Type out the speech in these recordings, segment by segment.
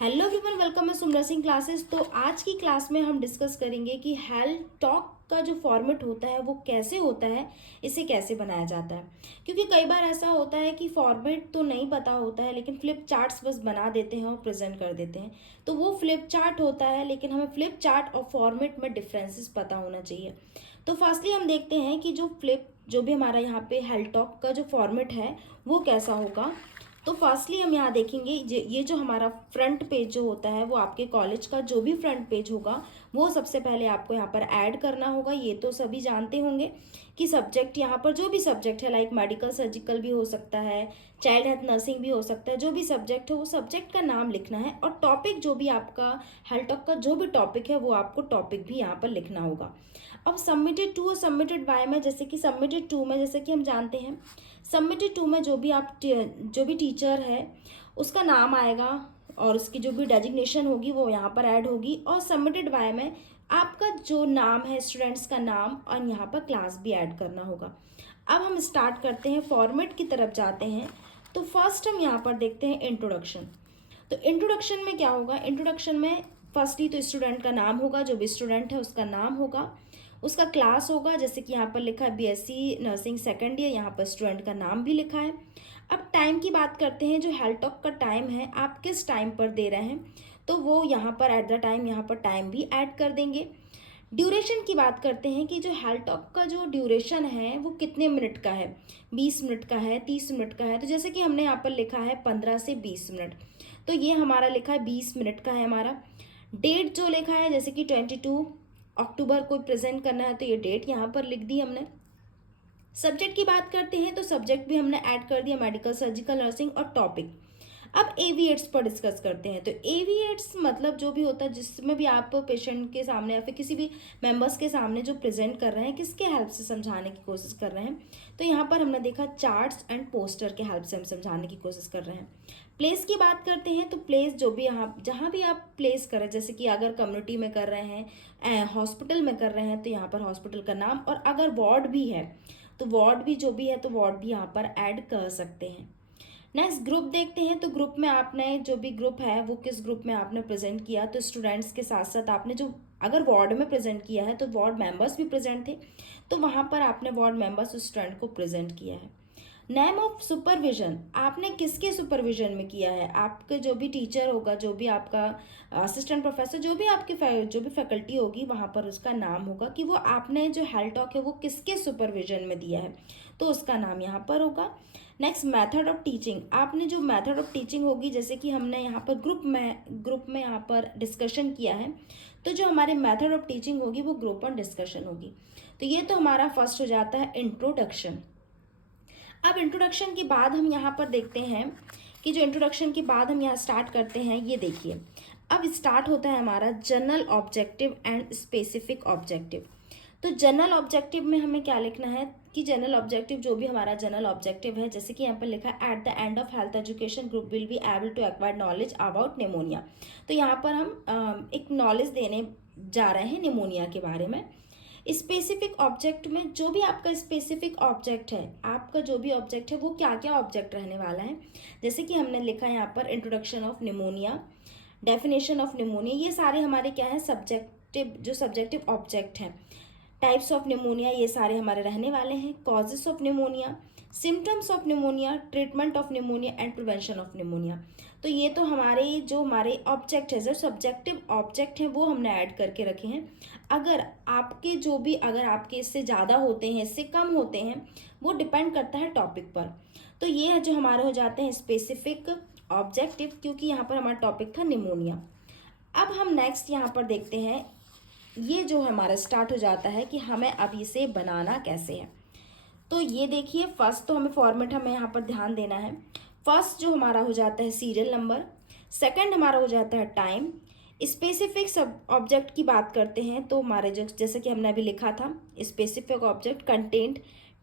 Hello everyone, welcome है सुमरा Singh classes. तो आज की क्लास में हम डिस्कस करेंगे कि हेल्थ टॉक का जो फॉर्मेट होता है वो कैसे होता है, इसे कैसे बनाया जाता है। क्योंकि कई बार ऐसा होता है कि फॉर्मेट तो नहीं पता होता है, लेकिन फ्लिप चार्ट्स बस बना देते हैं और प्रेजेंट कर देते हैं। तो वो फ्लिप चार्ट होता है, लेकिन हमें फ्लिप चार्ट और फॉर्मेट में डिफरेंसेस पता होना चाहिए। तो फर्स्टली हम देखते हैं कि जो भी हमारा यहाँ पे हेल्थ टॉक का जो फॉर्मेट है वो कैसा होगा। तो फर्स्टली हम यहाँ देखेंगे ये जो हमारा फ्रंट पेज जो होता है वो आपके कॉलेज का जो भी फ्रंट पेज होगा वो सबसे पहले आपको यहाँ पर ऐड करना होगा। ये तो सभी जानते होंगे कि सब्जेक्ट यहाँ पर जो भी सब्जेक्ट है, लाइक मेडिकल सर्जिकल भी हो सकता है, चाइल्ड हेल्थ नर्सिंग भी हो सकता है, जो भी सब्जेक्ट है वो सब्जेक्ट का नाम लिखना है। और टॉपिक जो भी आपका हेल्थ टॉक का जो भी टॉपिक है वो आपको टॉपिक भी यहाँ पर लिखना होगा। अब सबमिटेड टू और सबमिटेड बाय में, जैसे कि सबमिटेड टू में जैसे कि हम जानते हैं, सबमिटेड टू में जो भी टीचर है उसका नाम आएगा और उसकी जो भी डेजिग्नेशन होगी वो यहाँ पर ऐड होगी। और सबमिटेड बाय में आपका जो नाम है, स्टूडेंट्स का नाम, और यहाँ पर क्लास भी ऐड करना होगा। अब हम स्टार्ट करते हैं, फॉर्मेट की तरफ जाते हैं। तो फर्स्ट हम यहाँ पर देखते हैं इंट्रोडक्शन। तो इंट्रोडक्शन में क्या होगा, इंट्रोडक्शन में फर्स्टली तो स्टूडेंट का नाम होगा, जो भी स्टूडेंट है उसका नाम होगा, उसका क्लास होगा, जैसे कि यहाँ पर लिखा है बीएससी नर्सिंग सेकंड ईयर, यहाँ पर स्टूडेंट का नाम भी लिखा है। अब टाइम की बात करते हैं, जो हेल्थ टॉक का टाइम है आप किस टाइम पर दे रहे हैं, तो वो यहाँ पर एट द टाइम यहाँ पर टाइम भी ऐड कर देंगे। ड्यूरेशन की बात करते हैं कि जो हेल्थ टॉक का जो ड्यूरेशन है वो कितने मिनट का है, 20 मिनट का है, 30 मिनट का है। तो जैसे कि हमने यहाँ पर लिखा है 15 से 20 मिनट, तो ये हमारा लिखा है 20 मिनट का है हमारा। डेट जो लिखा है, जैसे कि 22 अक्टूबर को प्रेजेंट करना है, तो ये डेट यहाँ पर लिख दी हमने। सब्जेक्ट की बात करते हैं तो सब्जेक्ट भी हमने ऐड कर दिया, मेडिकल सर्जिकल नर्सिंग और टॉपिक। अब एवीएट्स पर डिस्कस करते हैं। तो एवीएट्स मतलब जो भी होता है जिसमें भी आप पेशेंट के सामने या फिर किसी भी मेंबर्स के सामने जो प्रेजेंट कर रहे हैं, किसके हेल्प से समझाने की कोशिश कर रहे हैं, तो यहाँ पर हमने देखा चार्ट्स एंड पोस्टर के हेल्प से हम समझाने की कोशिश कर रहे हैं। प्लेस की बात करते हैं तो प्लेस जो भी यहाँ जहाँ भी आप प्लेस करें, जैसे कि अगर कम्युनिटी में कर रहे हैं, हॉस्पिटल में कर रहे हैं, तो यहाँ पर हॉस्पिटल का नाम, और अगर वार्ड भी है तो वार्ड भी जो भी है तो वार्ड भी यहाँ पर ऐड कर सकते हैं। नेक्स्ट ग्रुप देखते हैं। तो ग्रुप में आपने जो भी ग्रुप है वो किस ग्रुप में आपने प्रेजेंट किया, तो स्टूडेंट्स के साथ साथ आपने जो अगर वार्ड में प्रेजेंट किया है तो वार्ड मेंबर्स भी प्रेजेंट थे, तो वहाँ पर आपने वार्ड मेंबर्स स्टूडेंट को प्रेजेंट किया है। नेम ऑफ सुपरविजन, आपने किसके सुपरविजन में किया है, आपके जो भी टीचर होगा, जो भी आपका असिस्टेंट प्रोफेसर, जो भी आपकी जो भी फैकल्टी होगी, वहाँ पर उसका नाम होगा कि वो आपने जो हेल्थ टॉक है वो किसके सुपरविजन में दिया है, तो उसका नाम यहाँ पर होगा। नेक्स्ट मेथड ऑफ टीचिंग, आपने जो मेथड ऑफ टीचिंग होगी, जैसे कि हमने यहाँ पर ग्रुप में यहाँ पर डिस्कशन किया है, तो जो हमारे मेथड ऑफ टीचिंग होगी वो ग्रुप ऑन डिस्कशन होगी। तो ये तो हमारा फर्स्ट हो जाता है इंट्रोडक्शन। अब इंट्रोडक्शन के बाद हम यहाँ पर देखते हैं कि जो इंट्रोडक्शन के बाद हम यहाँ स्टार्ट करते हैं, ये देखिए अब स्टार्ट होता है हमारा general objective and specific objective. तो जनरल ऑब्जेक्टिव में हमें क्या लिखना है कि जनरल ऑब्जेक्टिव जो भी हमारा जनरल ऑब्जेक्टिव है, जैसे कि यहाँ पर लिखा है at the end of health education group will be able to acquire knowledge about pneumonia. तो यहाँ पर हम एक नॉलेज देने जा रहे हैं निमोनिया के बारे में। स्पेसिफिक ऑब्जेक्ट में जो भी आपका स्पेसिफिक ऑब्जेक्ट है, आपका जो भी ऑब्जेक्ट है वो क्या क्या ऑब्जेक्ट रहने वाला है, जैसे कि हमने लिखा है यहाँ पर introduction of pneumonia, definition of pneumonia, ये सारे हमारे क्या है सब्जेक्टिव, जो सब्जेक्टिव ऑब्जेक्ट हैं। टाइप्स ऑफ निमोनिया ये सारे हमारे रहने वाले हैं। Causes of pneumonia, symptoms of pneumonia, treatment of pneumonia and prevention of pneumonia. तो ये तो हमारे ऑब्जेक्ट है, जो सब्जेक्टिव ऑब्जेक्ट हैं वो हमने ऐड करके रखे हैं। अगर आपके इससे ज़्यादा होते हैं, इससे कम होते हैं, वो डिपेंड करता है टॉपिक पर। तो ये है जो हमारे हो जाते हैं स्पेसिफिक ऑब्जेक्टिव, क्योंकि यहाँ पर हमारा टॉपिक था निमोनिया। अब हम नेक्स्ट यहाँ पर देखते हैं, ये जो हमारा स्टार्ट हो जाता है कि हमें अब इसे बनाना कैसे है। तो ये देखिए फर्स्ट तो हमें यहाँ पर ध्यान देना है। फर्स्ट जो हमारा हो जाता है सीरियल नंबर, सेकंड हमारा हो जाता है टाइम। स्पेसिफिक सब ऑब्जेक्ट की बात करते हैं तो हमारे जो जैसे कि हमने अभी लिखा था, specific object content,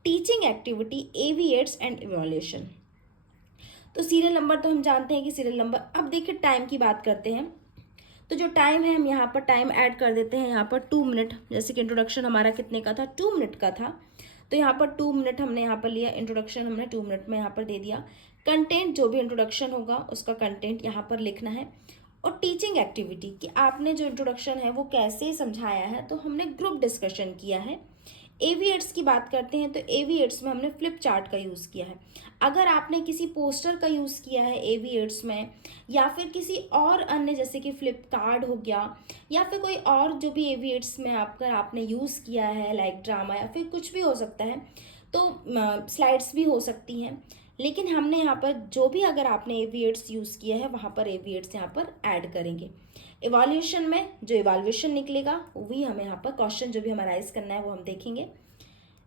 teaching activity, एविएट्स एंड इवोल्यूशन। तो सीरियल नंबर तो हम जानते हैं कि सीरियल नंबर। अब देखिए टाइम की बात करते हैं। तो जो टाइम है हम यहाँ पर टाइम ऐड कर देते हैं, यहाँ पर 2 मिनट, जैसे कि इंट्रोडक्शन हमारा कितने का था, 2 मिनट का था, तो यहाँ पर 2 मिनट हमने यहाँ पर लिया, इंट्रोडक्शन हमने 2 मिनट में यहाँ पर दे दिया। कंटेंट जो भी इंट्रोडक्शन होगा उसका कंटेंट यहाँ पर लिखना है। और टीचिंग एक्टिविटी कि आपने जो इंट्रोडक्शन है वो कैसे समझाया है, तो हमने ग्रुप डिस्कशन किया है। एविएट्स की बात करते हैं तो एविएट्स में हमने फ्लिप चार्ट का यूज़ किया है। अगर आपने किसी पोस्टर का यूज़ किया है एविएट्स में, या फिर किसी और अन्य जैसे कि फ्लिप कार्ड हो गया, या फिर कोई और जो भी एविएट्स में आपने यूज़ किया है लाइक ड्रामा या फिर कुछ भी हो सकता है, तो स्लाइड्स भी हो सकती हैं। लेकिन हमने यहाँ पर जो भी अगर आपने एविएट्स यूज़ किया है वहाँ पर एविएट्स यहाँ पर ऐड करेंगे। इवाल्यूएशन में जो इवाल्यूएशन निकलेगा वही हमें यहाँ पर क्वेश्चन जो भी हमाराइज करना है वो हम देखेंगे।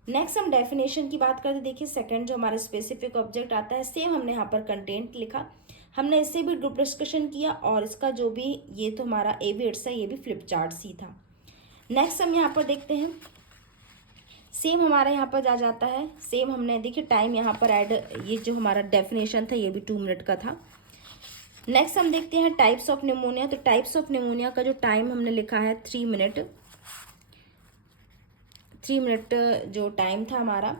नेक्स्ट हम डेफिनेशन की बात करते, देखिए सेकंड जो हमारा स्पेसिफिक ऑब्जेक्ट आता है, सेम हमने यहाँ पर कंटेंट लिखा, हमने इससे भी ग्रुप डिस्कशन किया, और इसका जो भी ये तो हमारा एविएट्स है, ये भी फ्लिप चार्ट्स ही था। नेक्स्ट हम यहाँ पर देखते हैं, सेम हमारा यहाँ पर आ जाता है, सेम हमने देखिए टाइम यहाँ पर ऐड, ये जो हमारा डेफिनेशन था ये भी 2 मिनट का था। नेक्स्ट हम देखते हैं टाइप्स ऑफ निमोनिया, तो टाइप्स ऑफ निमोनिया का जो टाइम हमने लिखा है 3 मिनट, 3 मिनट जो टाइम था हमारा।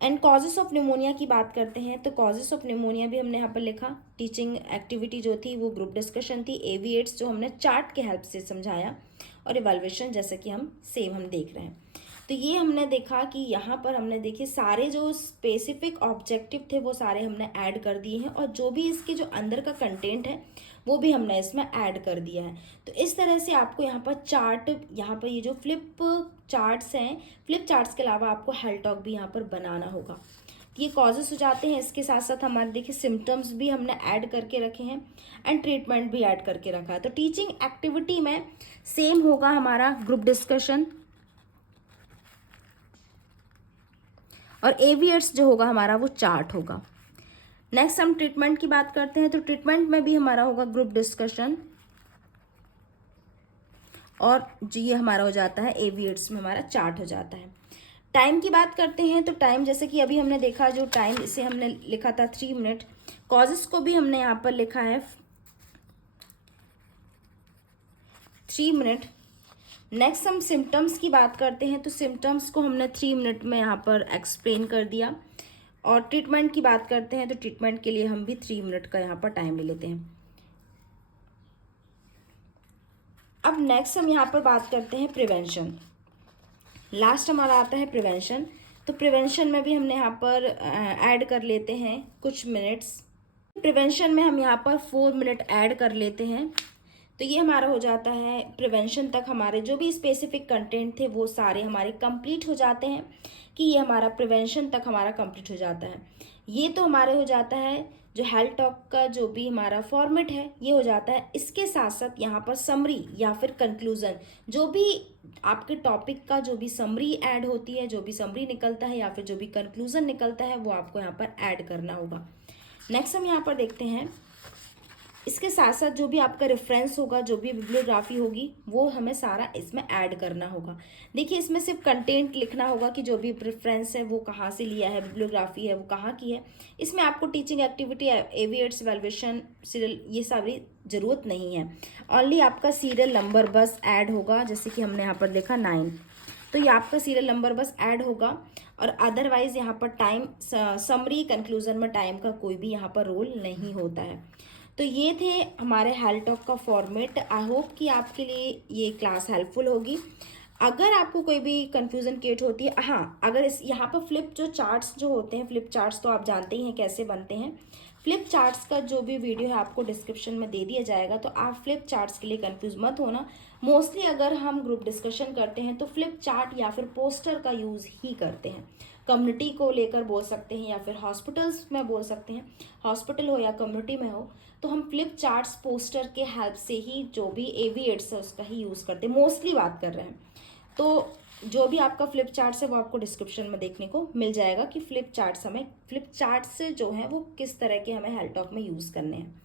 एंड कॉजेस ऑफ निमोनिया की बात करते हैं, तो कॉजेस ऑफ निमोनिया भी हमने यहाँ पर लिखा। टीचिंग एक्टिविटी जो थी वो ग्रुप डिस्कशन थी। एविएट्स जो हमने चार्ट के हेल्प से समझाया, और इवैल्यूएशन जैसे कि हम देख रहे हैं। तो ये हमने देखा कि यहाँ पर हमने देखे सारे जो स्पेसिफिक ऑब्जेक्टिव थे वो सारे हमने ऐड कर दिए हैं, और जो भी इसके जो अंदर का कंटेंट है वो भी हमने इसमें ऐड कर दिया है। तो इस तरह से आपको यहाँ पर चार्ट, यहाँ पर ये जो फ्लिप चार्ट्स हैं, फ्लिप चार्ट्स के अलावा आपको हेल्थ टॉक भी यहाँ पर बनाना होगा। ये कॉजेस हो जाते हैं, इसके साथ साथ हमारे देखिए सिम्टम्स भी हमने ऐड करके रखे हैं, एंड ट्रीटमेंट भी ऐड करके रखा है। तो टीचिंग एक्टिविटी में सेम होगा हमारा ग्रुप डिस्कशन, और एविएट्स जो होगा हमारा वो चार्ट होगा। नेक्स्ट हम ट्रीटमेंट की बात करते हैं, तो ट्रीटमेंट में भी हमारा होगा ग्रुप डिस्कशन, और जो ये हमारा हो जाता है एविएट्स में हमारा चार्ट हो जाता है। टाइम की बात करते हैं, तो टाइम जैसे कि अभी हमने देखा, जो टाइम इसे हमने लिखा था 3 मिनट, कॉजेस को भी हमने यहाँ पर लिखा है 3 मिनट। नेक्स्ट हम सिम्टम्स की बात करते हैं, तो सिम्टम्स को हमने 3 मिनट में यहाँ पर एक्सप्लेन कर दिया। और ट्रीटमेंट की बात करते हैं, तो ट्रीटमेंट के लिए हम भी 3 मिनट का यहाँ पर टाइम ले लेते हैं। अब नेक्स्ट हम यहाँ पर बात करते हैं प्रिवेंशन। लास्ट हमारा आता है प्रिवेंशन, तो प्रिवेंशन में भी हमने यहाँ पर ऐड कर लेते हैं कुछ मिनट्स। प्रिवेंशन में हम यहाँ पर 4 मिनट ऐड कर लेते हैं, तो ये हमारा हो जाता है प्रिवेंशन तक हमारे जो भी स्पेसिफिक कंटेंट थे वो सारे हमारे कंप्लीट हो जाते हैं, कि ये हमारा प्रिवेंशन तक हमारा कंप्लीट हो जाता है। ये तो हमारे हो जाता है जो हेल्थ टॉक का जो भी हमारा फॉर्मेट है ये हो जाता है। इसके साथ साथ यहाँ पर समरी या फिर कंक्लूजन, जो भी आपके टॉपिक का जो भी समरी ऐड होती है, जो भी समरी निकलता है या फिर जो भी कंक्लूजन निकलता है वो आपको यहाँ पर ऐड करना होगा। नेक्स्ट हम यहाँ पर देखते हैं, इसके साथ साथ जो भी आपका रेफरेंस होगा, जो भी बिब्लियोग्राफी होगी वो हमें सारा इसमें ऐड करना होगा। देखिए इसमें सिर्फ कंटेंट लिखना होगा कि जो भी रेफरेंस है वो कहाँ से लिया है, बिब्लियोग्राफी है वो कहाँ की है। इसमें आपको टीचिंग एक्टिविटी, एविएट्स, इवैल्यूएशन, सीरियल, ये सारी ज़रूरत नहीं है। ओनली आपका सीरियल नंबर बस ऐड होगा, जैसे कि हमने यहाँ पर देखा 9, तो ये आपका सीरियल नंबर बस ऐड होगा। और अदरवाइज़ यहाँ पर टाइम, समरी, कंक्लूजन में टाइम का कोई भी यहाँ पर रोल नहीं होता है। तो ये थे हमारे हेल्थ टॉक का फॉर्मेट। आई होप कि आपके लिए ये क्लास हेल्पफुल होगी। अगर आपको कोई भी कंफ्यूजन क्रिएट होती है, हाँ, अगर इस यहाँ पर फ्लिप जो चार्ट्स जो होते हैं, फ्लिप चार्ट्स तो आप जानते ही हैं कैसे बनते हैं। फ्लिप चार्ट्स का जो भी वीडियो है आपको डिस्क्रिप्शन में दे दिया जाएगा, तो आप फ्लिप चार्ट्स के लिए कंफ्यूज मत होना। मोस्टली अगर हम ग्रुप डिस्कशन करते हैं तो फ्लिप चार्ट या फिर पोस्टर का यूज़ ही करते हैं। कम्युनिटी को लेकर बोल सकते हैं या फिर हॉस्पिटल्स में बोल सकते हैं, हॉस्पिटल हो या कम्युनिटी में हो, तो हम फ्लिप चार्ट्स पोस्टर के हेल्प से ही जो भी एविएट्स है उसका ही यूज़ करते हैं, मोस्टली बात कर रहे हैं। तो जो भी आपका फ्लिप चार्ट्स है वो आपको डिस्क्रिप्शन में देखने को मिल जाएगा कि फ्लिप चार्ट्स जो है वो किस तरह के हमें हेल्थ टॉक में यूज़ करने हैं।